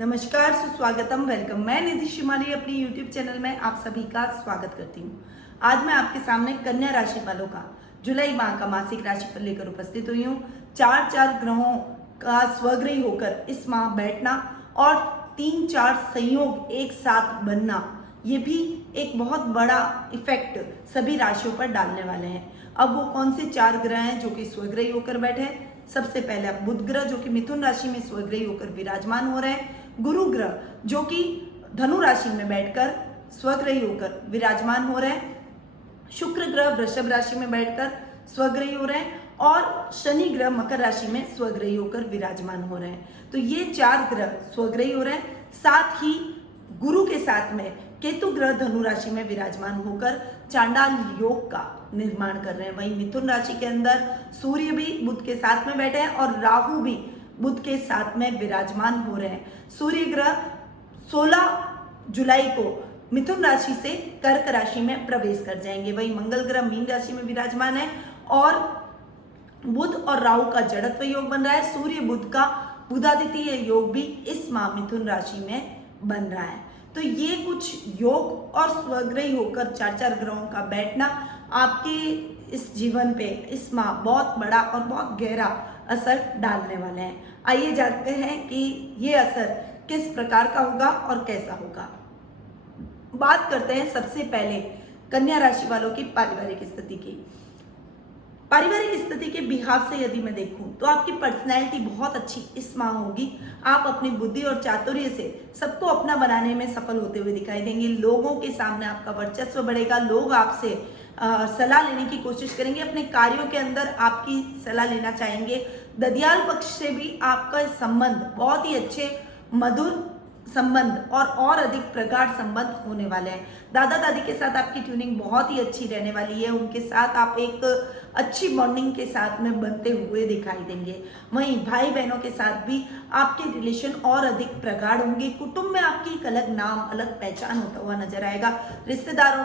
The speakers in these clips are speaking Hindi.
नमस्कार, सुस्वागतम, वेलकम। मैं निधि शिमाली अपनी यूट्यूब चैनल में आप सभी का स्वागत करती हूँ। आज मैं आपके सामने कन्या राशि वालों का जुलाई माह का मासिक राशिफल लेकर उपस्थित हुई हूँ। चार ग्रहों का स्वग्रही होकर इस माह बैठना और 3-4 संयोग एक साथ बनना, ये भी एक बहुत बड़ा इफेक्ट सभी राशियों पर डालने वाले हैं। अब वो कौन से 4 ग्रह हैं जो कि स्वग्रही होकर बैठे हैं? सबसे पहले बुध ग्रह जो कि मिथुन राशि में स्वग्रही होकर विराजमान हो रहे हैं। गुरु ग्रह जो कि धनु राशि में बैठकर स्वग्रही होकर विराजमान हो रहे हैं। शुक्र ग्रह वृषभ राशि में बैठकर स्वग्रही हो रहे हैं और शनि ग्रह मकर राशि में स्वग्रही होकर विराजमान हो रहे हैं। तो ये 4 ग्रह स्वग्रही हो रहे हैं। साथ ही गुरु के साथ में केतु ग्रह धनु राशि में विराजमान होकर चांडाल योग का निर्माण कर रहे हैं। वहीं मिथुन राशि के अंदर सूर्य भी बुध के साथ में बैठे हैं और राहु भी बुध के साथ में विराजमान हो रहे हैं। सूर्य ग्रह 16 जुलाई को मिथुन राशि से कर्क राशि में प्रवेश कर जाएंगे। वहीं मंगल ग्रह मीन राशि में विराजमान है और बुध और राहु का जड़त्व योग बन रहा है। सूर्य बुध का बुधादित्य योग भी इस माह मिथुन राशि में बन रहा है। तो ये कुछ योग और स्वग्रही होकर 4 ग्रहों का बैठना आपके इस जीवन पे इस माह बहुत बड़ा और बहुत गहरा असर डालने वाले हैं। आइए जानते हैं कि ये असर किस प्रकार का होगा और कैसा होगा। बात करते हैं सबसे पहले कन्या राशि वालों की पारिवारिक स्थिति की। पारिवारिक स्थिति के बिहाव से यदि मैं देखूं तो आपकी पर्सनैलिटी बहुत अच्छी इस माह होगी। आप अपनी बुद्धि और चातुर्य से सबको अपना बनाने में सफल होते हुए दिखाई देंगे। लोगों के सामने आपका वर्चस्व बढ़ेगा। लोग आपसे सलाह लेने की कोशिश करेंगे, अपने कार्यों के अंदर आपकी सलाह लेना चाहेंगे। ददियाल पक्ष से भी आपका संबंध बहुत ही अच्छे मधुर संबंध और अधिक प्रगाढ़ संबंध होने वाले हैं। दादा दादी के साथ आपकी ट्यूनिंग बहुत ही अच्छी रहने वाली है। उनके साथ आप एक अच्छी बॉन्डिंग के साथ में बनते हुए दिखाई देंगे। वहीं भाई बहनों के साथ भी आपके रिलेशन और अधिक प्रगाढ़ होंगे। कुटुंब में आपकी एक अलग नाम, अलग पहचान होता हुआ नजर आएगा। रिश्तेदारों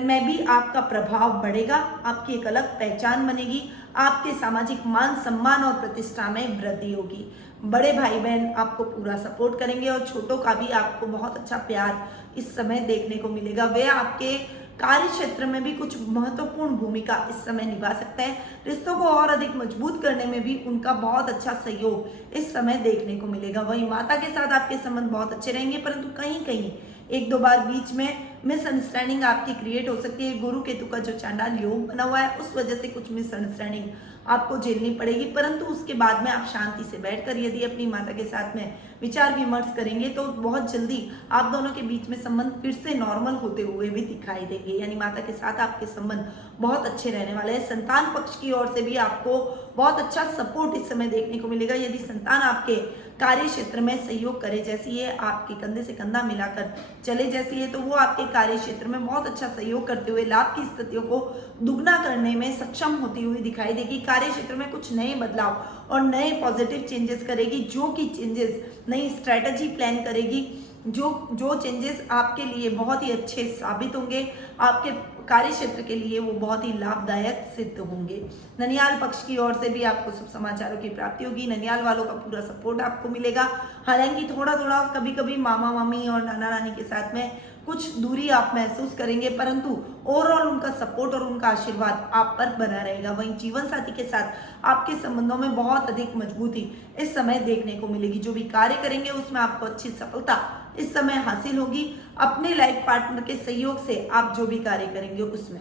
में भी आपका प्रभाव बढ़ेगा। आपकी एक अलग पहचान बनेगी। आपके सामाजिक मान सम्मान और प्रतिष्ठा में वृद्धि होगी। बड़े भाई बहन आपको पूरा सपोर्ट करेंगे और छोटों का भी आपको बहुत अच्छा प्यार इस समय देखने को मिलेगा। वे आपके कार्य क्षेत्र में भी कुछ महत्वपूर्ण भूमिका इस समय निभा सकते हैं। रिश्तों को और अधिक मजबूत करने में भी उनका बहुत अच्छा सहयोग इस समय देखने को मिलेगा। वहीं माता के साथ आपके संबंध बहुत अच्छे रहेंगे, परंतु कहीं कहीं 1-2 बार बीच में मिसअंडरस्टैंडिंग आपकी क्रिएट हो सकती है। गुरु केतु का जो चांडाल योग बना हुआ है उस वजह से कुछ मिसअंडरस्टैंडिंग आपको झेलनी पड़ेगी, परंतु उसके बाद में आप शांति से बैठकर यदि अपनी माता के साथ में विचार विमर्श करेंगे तो बहुत जल्दी आप दोनों के बीच में संबंध फिर से नॉर्मल होते हुए भी दिखाई देंगे। यानी माता के साथ आपके संबंध बहुत अच्छे रहने वाले हैं। संतान पक्ष की ओर से भी आपको बहुत अच्छा सपोर्ट इस समय देखने को मिलेगा। यदि संतान आपके कार्य क्षेत्र में सहयोग करे, जैसी है आपके कंधे से कंधा मिलाकर चले जैसी है, तो वो आपके कार्य क्षेत्र में बहुत अच्छा सहयोग करते हुए लाभ की स्थितियों को दुगना करने में सक्षम होती हुई दिखाई देगी। कार्य क्षेत्र में कुछ नए बदलाव और नए पॉजिटिव चेंजेस करेगी, जो कि चेंजेस नई स्ट्रैटेजी प्लान करेगी, जो चेंजेस आपके लिए बहुत ही अच्छे साबित होंगे। आपके कार्य क्षेत्र के लिए वो बहुत ही लाभदायक सिद्ध होंगे। ननियाल पक्ष की ओर से भी आपको शुभ समाचारों की प्राप्ति होगी। ननियाल वालों का पूरा सपोर्ट आपको मिलेगा। हालांकि थोड़ा थोड़ा कभी कभी मामा मामी और नाना नानी के साथ में कुछ दूरी आप महसूस करेंगे, परंतु ओवरऑल उनका सपोर्ट और उनका आशीर्वाद आप पर बना रहेगा। वहीं जीवन साथी के साथ आपके संबंधों में बहुत अधिक मजबूती इस समय देखने को मिलेगी। जो भी कार्य करेंगे उसमें आपको अच्छी सफलता इस समय हासिल होगी। अपने लाइफ पार्टनर के सहयोग से आप जो भी कार्य करेंगे उसमें,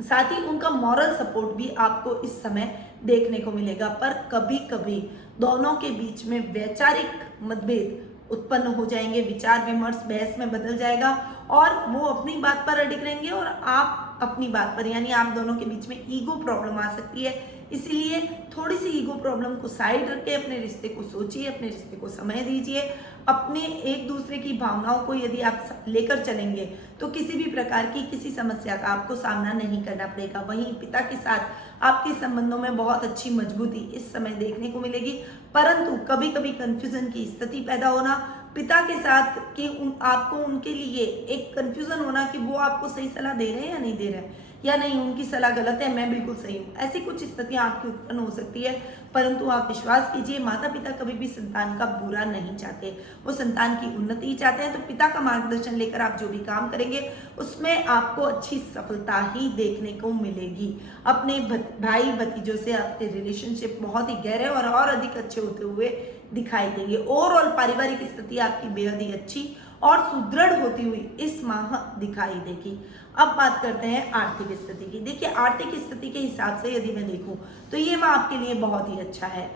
साथ ही उनका मॉरल सपोर्ट भी आपको इस समय देखने को मिलेगा। पर कभी कभी दोनों के बीच में वैचारिक मतभेद उत्पन्न हो जाएंगे। विचार विमर्श बहस में बदल जाएगा और वो अपनी बात पर अडिग रहेंगे और आप अपनी बात पर, यानी आप दोनों के बीच में ईगो प्रॉब्लम आ सकती है। इसीलिए थोड़ी सी ईगो प्रॉब्लम को साइड रख के अपने रिश्ते को सोचिए, अपने रिश्ते को समय दीजिए। अपने एक दूसरे की भावनाओं को यदि आप लेकर चलेंगे तो किसी भी प्रकार की किसी समस्या का आपको सामना नहीं करना पड़ेगा। वहीं पिता के साथ आपके संबंधों में बहुत अच्छी मजबूती इस समय देखने को मिलेगी, परंतु कभी कभी कंफ्यूजन की स्थिति पैदा होना, पिता के साथ कि आपको उनके लिए एक कंफ्यूजन होना कि वो आपको सही सलाह दे रहे हैं या नहीं दे रहे हैं, या नहीं उनकी सलाह गलत है, मैं बिल्कुल सही हूँ, ऐसी कुछ स्थितियाँ आपकी उत्पन्न हो सकती है। परंतु आप विश्वास कीजिए, माता पिता कभी भी संतान का बुरा नहीं चाहते, वो संतान की उन्नति ही चाहते हैं। तो पिता का मार्गदर्शन लेकर आप जो भी काम करेंगे उसमें आपको अच्छी सफलता ही देखने को मिलेगी। अपने भाई भतीजों से आपके रिलेशनशिप बहुत ही गहरे और अधिक अच्छे होते हुए दिखाई देंगे। ओवरऑल पारिवारिक स्थिति आपकी बेहद ही अच्छी और सुदृढ़ होती हुई इस माह दिखाई देगी। अब बात करते हैं आर्थिक स्थिति की। देखिए, आर्थिक स्थिति के हिसाब से यदि मैं देखूं तो ये माह आपके लिए बहुत ही अच्छा है।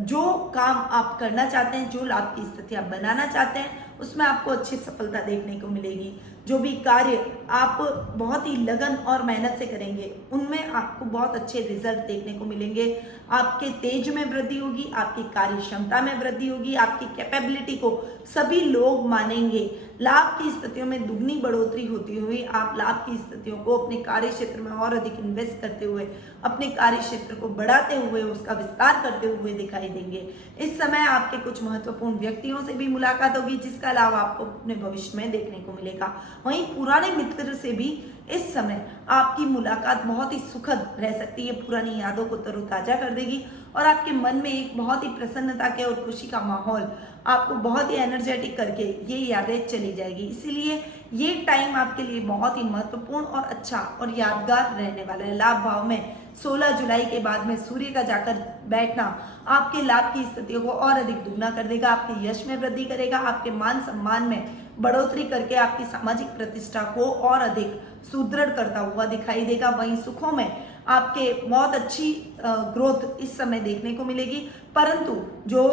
जो काम आप करना चाहते हैं, जो लाभ की स्थिति आप बनाना चाहते हैं, उसमें आपको अच्छी सफलता देखने को मिलेगी। जो भी कार्य आप बहुत ही लगन और मेहनत से करेंगे उनमें आपको बहुत अच्छे रिजल्ट देखने को मिलेंगे। आपके तेज में वृद्धि होगी, आपकी कार्य क्षमता में वृद्धि होगी, आपकी कैपेबिलिटी को सभी लोग मानेंगे। लाभ की स्थितियों में दुगनी बढ़ोतरी होती हुई आप लाभ की स्थितियों को अपने कार्य क्षेत्र में और अधिक इन्वेस्ट करते हुए, अपने कार्य क्षेत्र को बढ़ाते हुए, उसका विस्तार करते हुए दिखाई देंगे। इस समय आपके कुछ महत्वपूर्ण व्यक्तियों से भी मुलाकात होगी, जिसका लाभ आपको अपने भविष्य में देखने को मिलेगा। वहीं पुराने मित्र से भी इस समय आपकी मुलाकात बहुत ही सुखद रह सकती है, पुरानी यादों को तरोताजा कर देगी और आपके मन में एक बहुत ही प्रसन्नता के और खुशी का माहौल आपको बहुत ही एनर्जेटिक करके ये यादें चली जाएगी। इसीलिए ये टाइम आपके लिए बहुत ही महत्वपूर्ण और अच्छा और यादगार रहने वाला है। लाभ भाव में 16 जुलाई के बाद में सूर्य का जाकर बैठना आपके लाभ की स्थितियों को और अधिक दुगना कर देगा, आपके यश में वृद्धि करेगा, आपके मान सम्मान में बढ़ोतरी करके आपकी सामाजिक प्रतिष्ठा को और अधिक सुदृढ़ करता हुआ दिखाई देगा। वहीं सुखों में आपके बहुत अच्छी ग्रोथ इस समय देखने को मिलेगी। परंतु जो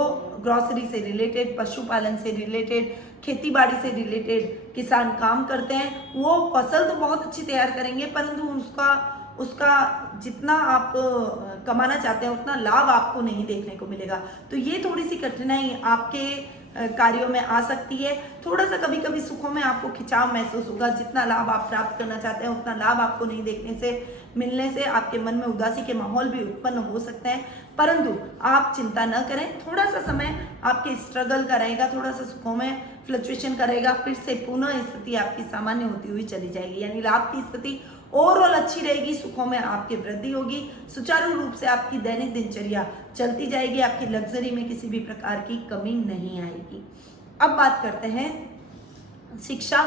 ग्रोसरी से रिलेटेड, पशुपालन से रिलेटेड, खेती बाड़ी से रिलेटेड किसान काम करते हैं, वो फसल तो बहुत अच्छी तैयार करेंगे, परंतु उसका जितना आप कमाना चाहते हैं उतना लाभ आपको नहीं देखने को मिलेगा। तो ये थोड़ी सी कठिनाई आपके कार्यों में आ सकती है। थोड़ा सा कभी कभी सुखों में आपको खिंचाव महसूस होगा, जितना लाभ आप प्राप्त करना चाहते हैं उतना लाभ आपको नहीं देखने से मिलने से आपके मन में उदासी के माहौल भी उत्पन्न हो सकते हैं। परंतु आप चिंता न करें, थोड़ा सा समय आपके स्ट्रगल का रहेगा, थोड़ा सा सुखों में फ्लक्चुएशन करेगा, फिर से पुनः स्थिति आपकी सामान्य होती हुई चली जाएगी। यानी लाभ की स्थिति ओवरऑल अच्छी रहेगी, सुखों में आपकी वृद्धि होगी, सुचारू रूप से आपकी दैनिक दिनचर्या चलती जाएगी, आपकी लग्जरी में किसी भी प्रकार की कमी नहीं आएगी। अब बात करते हैं शिक्षा,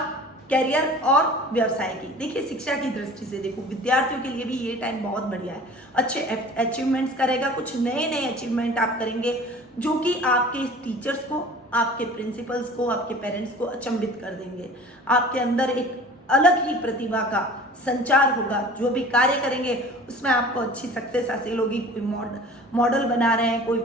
कैरियर और व्यवसाय की। देखिए, शिक्षा की दृष्टि से देखो, विद्यार्थियों के लिए भी ये टाइम बहुत बढ़िया है, अच्छे अचीवमेंट्स करेगा, कुछ नए नए अचीवमेंट आप करेंगे जो कि आपके टीचर्स को, आपके प्रिंसिपल्स को, आपके पेरेंट्स को अचंभित कर देंगे। आपके अंदर एक अलग ही प्रतिभा का संचार होगा, जो भी कार्य करेंगे उसमें आपको अच्छी सक्सेस हासिल होगी। कोई मॉडल बना रहे हैं, कोई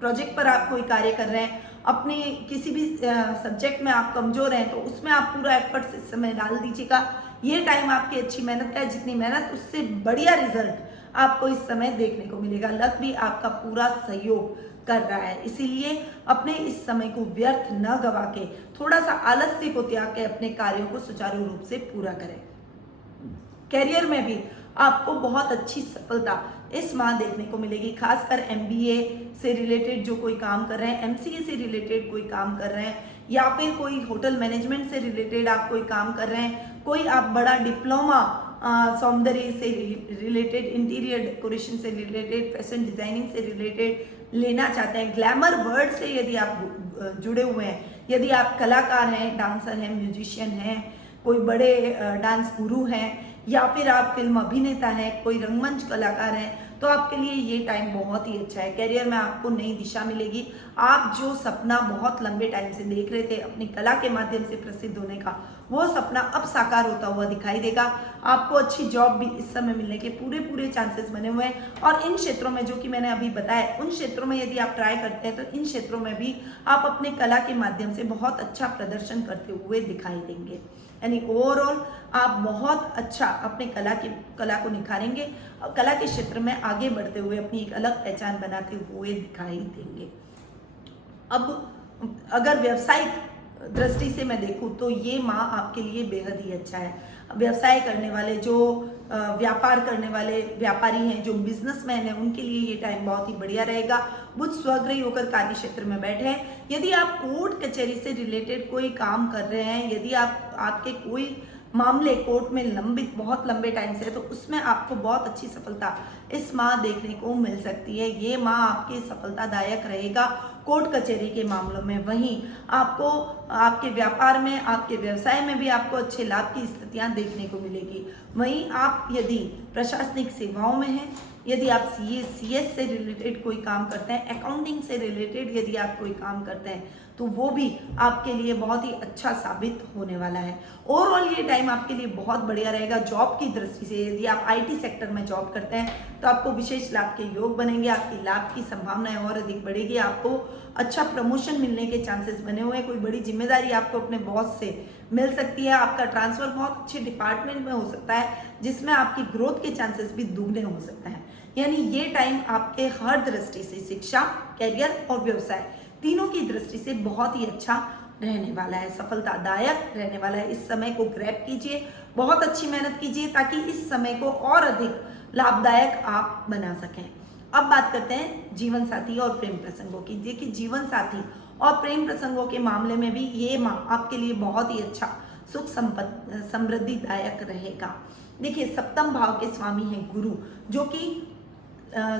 प्रोजेक्ट पर आप कोई कार्य कर रहे हैं, अपने किसी भी सब्जेक्ट में आप कमजोर हैं तो उसमें आप पूरा एफर्ट्स इस समय डाल दीजिएगा। ये टाइम आपकी अच्छी मेहनत का है, जितनी मेहनत उससे बढ़िया रिजल्ट आपको इस समय देखने को मिलेगा। लक भी आपका पूरा सहयोग कर रहा है, इसीलिए अपने इस समय को व्यर्थ न गवा के थोड़ा सा आलस्य को त्याग के अपने कार्यों को सुचारू रूप से पूरा करें। कैरियर में भी आपको बहुत अच्छी सफलता इस माह देखने को मिलेगी, खासकर MBA से रिलेटेड जो कोई काम कर रहे हैं, MCA से रिलेटेड कोई काम कर रहे हैं, या फिर कोई होटल मैनेजमेंट से रिलेटेड आप कोई काम कर रहे हैं, कोई आप बड़ा डिप्लोमा सौंदर्य से रिलेटेड, इंटीरियर डेकोरेशन से रिलेटेड, फैशन डिजाइनिंग से रिलेटेड लेना चाहते हैं, ग्लैमर वर्ड से यदि आप जुड़े हुए हैं, यदि आप कलाकार हैं, डांसर हैं, म्यूजिशियन हैं, कोई बड़े डांस गुरु हैं, या फिर आप फिल्म अभिनेता हैं, कोई रंगमंच कलाकार हैं, तो आपके लिए ये टाइम बहुत ही अच्छा है। करियर में आपको नई दिशा मिलेगी। आप जो सपना बहुत लंबे टाइम से देख रहे थे अपनी कला के माध्यम से प्रसिद्ध होने का, वो सपना अब साकार होता हुआ दिखाई देगा। आपको अच्छी जॉब भी इस समय मिलने के पूरे चांसेस बने हुए हैं। और इन क्षेत्रों में जो कि मैंने अभी बताया, उन क्षेत्रों में यदि आप ट्राई करते हैं तो इन क्षेत्रों में भी आप अपने कला के माध्यम से बहुत अच्छा प्रदर्शन करते हुए दिखाई देंगे। यानी ओवरऑल आप बहुत अच्छा अपने कला को निखारेंगे और कला के क्षेत्र में आगे बढ़ते हुए अपनी एक अलग पहचान बनाते हुए दिखाई देंगे। अब अगर व्यवसायिक दृष्टि से मैं देखूं तो ये माह आपके लिए बेहद ही अच्छा है। व्यवसाय करने वाले, जो व्यापार करने वाले व्यापारी हैं, जो बिजनेसमैन हैं, उनके लिए ये टाइम बहुत ही बढ़िया रहेगा। बुध स्वग्रही होकर कार्य क्षेत्र में बैठे हैं। यदि आप कोर्ट कचहरी से रिलेटेड कोई काम कर रहे हैं, यदि आपके कोई मामले कोर्ट में लंबित बहुत लंबे टाइम से है तो उसमें आपको बहुत अच्छी सफलता इस माह देखने को मिल सकती है। ये माह आपके सफलतादायक रहेगा कोर्ट कचहरी के मामलों में। वहीं आपको आपके व्यापार में, आपके व्यवसाय में भी आपको अच्छे लाभ की स्थितियां देखने को मिलेगी। वहीं आप यदि प्रशासनिक सेवाओं में हैं, यदि आप CS से रिलेटेड कोई काम करते हैं, अकाउंटिंग से रिलेटेड यदि आप कोई काम करते हैं, तो वो भी आपके लिए बहुत ही अच्छा साबित होने वाला है। ओवरऑल ये टाइम आपके लिए बहुत बढ़िया रहेगा। जॉब की दृष्टि से यदि आप IT सेक्टर में जॉब करते हैं तो आपको विशेष लाभ के योग बनेंगे, आपकी लाभ की संभावनाएं और अधिक बढ़ेगी, आपको अच्छा प्रमोशन मिलने के चांसेस बने हुए हैं, कोई बड़ी जिम्मेदारी आपको अपने बॉस से मिल सकती है, आपका ट्रांसफर बहुत अच्छे डिपार्टमेंट में हो सकता है जिसमें आपकी ग्रोथ के चांसेस भी दुगने हो सकते हैं। यानी ये टाइम आपके हर दृष्टि से, शिक्षा, कैरियर और व्यवसाय तीनों की दृष्टि से बहुत ही अच्छा रहने वाला है, सफलतादायक रहने वाला है। इस समय को ग्रैब कीजिए, बहुत अच्छी मेहनत कीजिए ताकि इस समय को और अधिक लाभदायक आप बना सकें। अब बात करते हैं जीवन साथी और प्रेम प्रसंगों की। देखिए, जीवन साथी और प्रेम प्रसंगों के मामले में भी ये माह आपके लिए बहुत ही अच्छा सुख समृद्धिदायक रहेगा। देखिए, सप्तम भाव के स्वामी हैं गुरु, जो कि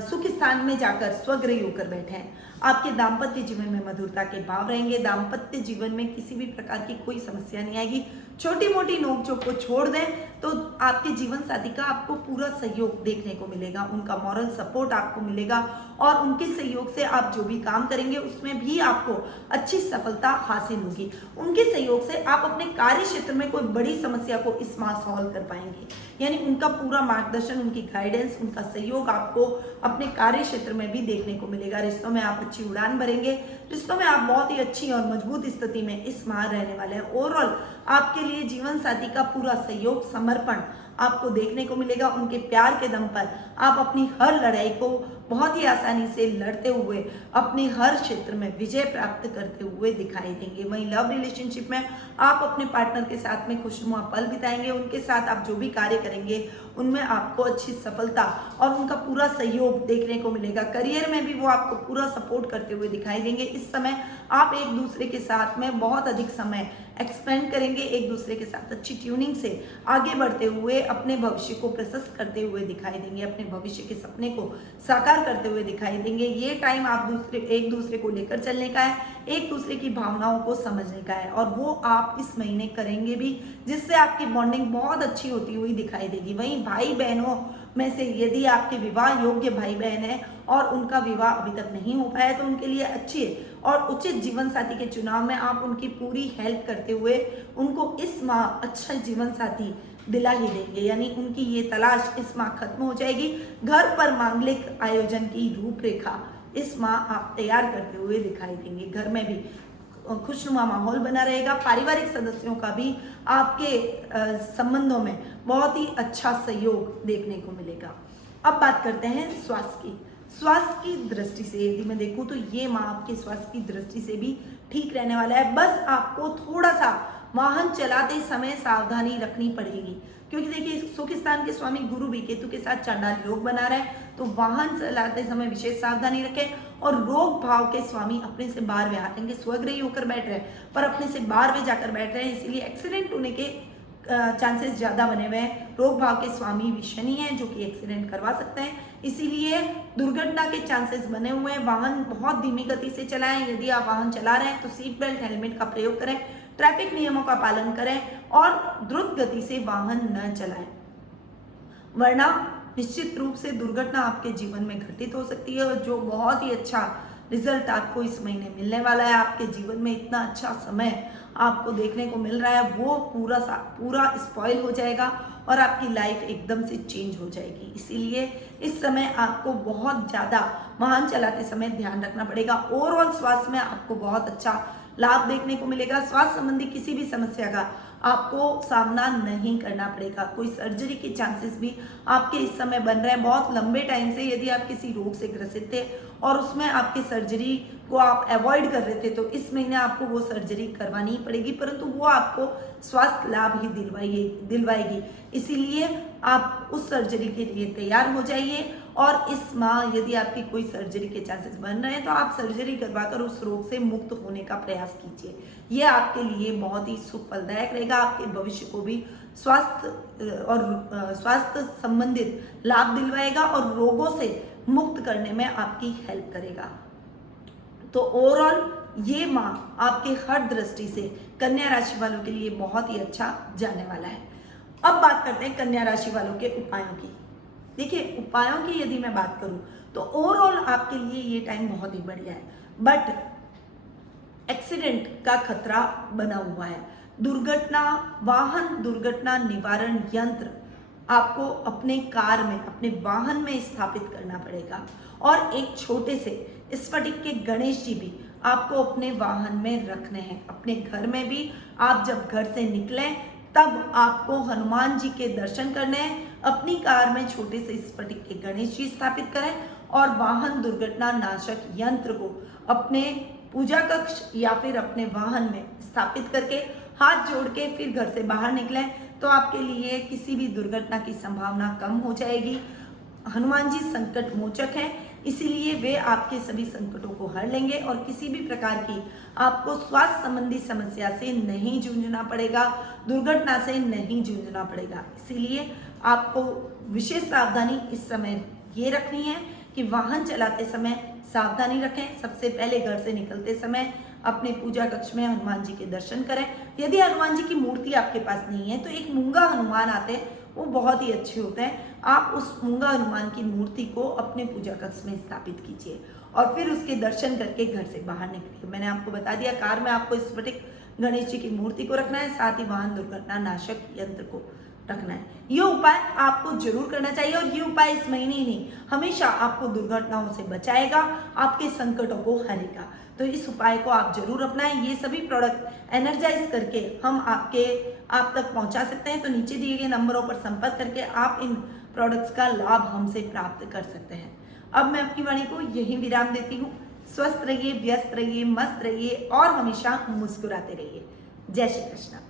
सुख स्थान में जाकर स्वग्रही होकर बैठे हैं। आपके दाम्पत्य जीवन में मधुरता के भाव रहेंगे। दाम्पत्य जीवन में किसी भी प्रकार की कोई समस्या नहीं आएगी। छोटी मोटी नोकझोंक को छोड़ दें तो आपके जीवन साथी का आपको पूरा सहयोग देखने को मिलेगा, उनका मॉरल सपोर्ट आपको मिलेगा और उनके सहयोग से आप जो भी काम करेंगे उसमें भी आपको अच्छी सफलता हासिल होगी। उनके सहयोग से आप अपने कार्य क्षेत्र में कोई बड़ी समस्या को इस माह सॉल्व कर पाएंगे। यानी उनका पूरा मार्गदर्शन, उनकी गाइडेंस, उनका सहयोग आपको अपने कार्य क्षेत्र में भी देखने को मिलेगा। रिश्तों में आप अच्छी उड़ान भरेंगे, रिश्तों में आप बहुत ही अच्छी और मजबूत स्थिति में इस माह रहने वाले हैं। ओवरऑल आपके लिए जीवन साथी का पूरा सहयोग, समर्पण आपको देखने को मिलेगा। उनके प्यार के दम पर आप अपनी हर लड़ाई को बहुत ही आसानी से लड़ते हुए अपने हर क्षेत्र में विजय प्राप्त करते हुए दिखाई देंगे। वहीं लव रिलेशनशिप में आप अपने पार्टनर के साथ में खुशनुमा पल बिताएंगे, उनके साथ आप जो भी कार्य करेंगे उनमें आपको अच्छी सफलता और उनका पूरा सहयोग देखने को मिलेगा। करियर में भी वो आपको पूरा सपोर्ट करते हुए दिखाई देंगे। इस समय आप एक दूसरे के साथ में बहुत अधिक समय एक्सपेंड करेंगे, एक दूसरे के साथ अच्छी ट्यूनिंग से आगे बढ़ते हुए अपने भविष्य को प्रशस्त करते हुए दिखाई देंगे, अपने भविष्य के सपने को साकार करते हुए दिखाई देंगे। ये टाइम आप एक दूसरे को लेकर चलने का है, एक दूसरे की भावनाओं को समझने का है और वो आप इस महीने करेंगे भी, जिससे आपकी बॉन्डिंग बहुत अच्छी होती हुई दिखाई देगी। वहीं भाई बहनों में से यदि आपके विवाह योग्य भाई बहन है और उनका विवाह अभी तक नहीं हो पाया तो उनके लिए अच्छे और उचित जीवन साथी के चुनाव में आप उनकी पूरी हेल्प करते हुए उनको इस माह अच्छा जीवन साथी दिला ही देंगे। यानी उनकी ये तलाश इस माह खत्म हो जाएगी। घर पर मांगलिक आयोजन की रूपरेखा इस माह आप तैयार करते हुए दिखाई देंगे। घर में भी खुशनुमा माहौल बना रहेगा। पारिवारिक सदस्यों का भी आपके संबंधों में बहुत ही अच्छा सहयोग देखने को मिलेगा। अब बात करते हैं स्वास्थ्य की। स्वास्थ्य की दृष्टि से यदि मैं देखूं तो ये माह आपके स्वास्थ्य की दृष्टि से भी ठीक रहने वाला है। बस आपको थोड़ा सा वाहन चलाते समय सावधानी रखनी पड़ेगी, क्योंकि देखिए सुख स्थान के स्वामी गुरु भी केतु के साथ चांडाल योग बना रहे हैं, तो वाहन चलाते समय विशेष सावधानी रखें। और रोग भाव के स्वामी अपने से 12वें हारेंगे, स्वग्रही होकर बैठ रहे हैं पर अपने से 12वें जाकर बैठ रहे हैं, इसीलिए एक्सीडेंट होने के चांसेस ज्यादा बने हुए हैं। रोग भाव के स्वामी भी शनि है जो कि एक्सीडेंट करवा सकते हैं, इसीलिए दुर्घटना के चांसेस बने हुए हैं। वाहन बहुत धीमी गति से चलाएं। यदि आप वाहन चला रहे हैं तो सीट बेल्ट, हेलमेट का प्रयोग करें, ट्रैफिक नियमों का पालन करें और द्रुत गति से वाहन न चलाएं, वरना निश्चित रूप से दुर्घटना आपके जीवन में घटित हो सकती है। और जो बहुत ही अच्छा रिजल्ट आपको इस महीने मिलने वाला है, आपके जीवन में इतना अच्छा समय आपको देखने को मिल रहा है, वो पूरा स्पॉइल हो जाएगा और आपकी लाइफ एकदम से चेंज हो जाएगी। इसीलिए इस समय आपको बहुत ज़्यादा वाहन चलाते समय ध्यान रखना पड़ेगा। ओवरऑल स्वास्थ्य में आपको बहुत अच्छा लाभ देखने को मिलेगा। स्वास्थ्य संबंधी किसी भी समस्या का आपको सामना नहीं करना पड़ेगा। कोई सर्जरी के चांसेस भी आपके इस समय बन रहे हैं। बहुत लंबे टाइम से यदि आप किसी रोग से ग्रसित थे और उसमें आपकी सर्जरी को आप अवॉइड कर रहे थे, तो इस महीने आपको वो सर्जरी करवानी ही पड़ेगी, परंतु वो आपको स्वास्थ्य लाभ ही दिलवाएगी। इसीलिए आप उस सर्जरी के लिए तैयार हो जाइए और इस माह यदि आपकी कोई सर्जरी के चांसेस बन रहे हैं तो आप सर्जरी करवाकर उस रोग से मुक्त होने का प्रयास कीजिए। यह आपके लिए बहुत ही सुफलदायक रहेगा, आपके भविष्य को भी स्वास्थ्य संबंधित लाभ दिलवाएगा और रोगों से मुक्त करने में आपकी हेल्प करेगा। तो ओवरऑल ये माह आपके हर दृष्टि से कन्या राशि वालों के लिए बहुत ही अच्छा जाने वाला है। अब बात करते हैं कन्या राशि वालों के उपायों की। देखिए, उपायों की यदि मैं बात करूं तो ओवरऑल आपके लिए ये टाइम बहुत ही बढ़िया है, बट एक्सीडेंट का खतरा बना हुआ है। दुर्घटना, वाहन दुर्घटना निवारण यंत्र आपको अपने कार में, अपने वाहन में स्थापित करना पड़ेगा। और एक छोटे से स्फटिक के गणेश जी भी आपको अपने वाहन में रखने हैं। अपने घर में भी आप जब घर से निकलें तब आपको हनुमान जी के दर्शन करने हैं। अपनी कार में छोटे से स्फटिक के गणेश जी स्थापित करें और वाहन दुर्घटना नाशक यंत्र को अपने पूजा कक्ष या फिर अपने वाहन में स्थापित करके हाथ जोड़ के फिर घर से बाहर निकलें तो आपके लिए किसी भी दुर्घटना की संभावना कम हो जाएगी। हनुमान जी संकट मोचक हैं, इसीलिए वे आपके सभी संकटों को हर लेंगे और किसी भी प्रकार की आपको स्वास्थ्य संबंधी समस्या से नहीं जूझना पड़ेगा, दुर्घटना से नहीं जूझना पड़ेगा। इसीलिए आपको विशेष सावधानी इस समय ये रखनी है कि वाहन चलाते समय सावधानी रखें। सबसे पहले घर से निकलते समय अपने पूजा कक्ष में हनुमान जी के दर्शन करें। यदि हनुमान जी की मूर्ति आपके पास नहीं है तो एक मूंगा हनुमान आते हैं, वो बहुत ही अच्छे होते हैं। आप उस मूंगा हनुमान की मूर्ति को अपने पूजा कक्ष में स्थापित कीजिए और फिर उसके दर्शन करके घर से बाहर निकलिए। मैंने आपको बता दिया, कार में आपको स्फटिक गणेश जी की मूर्ति को रखना है, साथ ही वाहन दुर्घटना नाशक यंत्र को रखना है। ये उपाय आपको जरूर करना चाहिए और ये उपाय इस महीने ही नहीं, हमेशा आपको दुर्घटनाओं से बचाएगा, आपके संकटों को हरेगा। तो इस उपाय को आप जरूर अपनाएं। ये सभी प्रोडक्ट एनर्जाइज करके हम आप तक पहुंचा सकते हैं। तो नीचे दिए गए नंबरों पर संपर्क करके आप इन प्रोडक्ट्स का लाभ हमसे प्राप्त कर सकते हैं। अब मैं अपनी वाणी को यही विराम देती हूँ। स्वस्थ रहिए, व्यस्त रहिए, मस्त रहिए और हमेशा मुस्कुराते रहिए। जय श्री कृष्ण।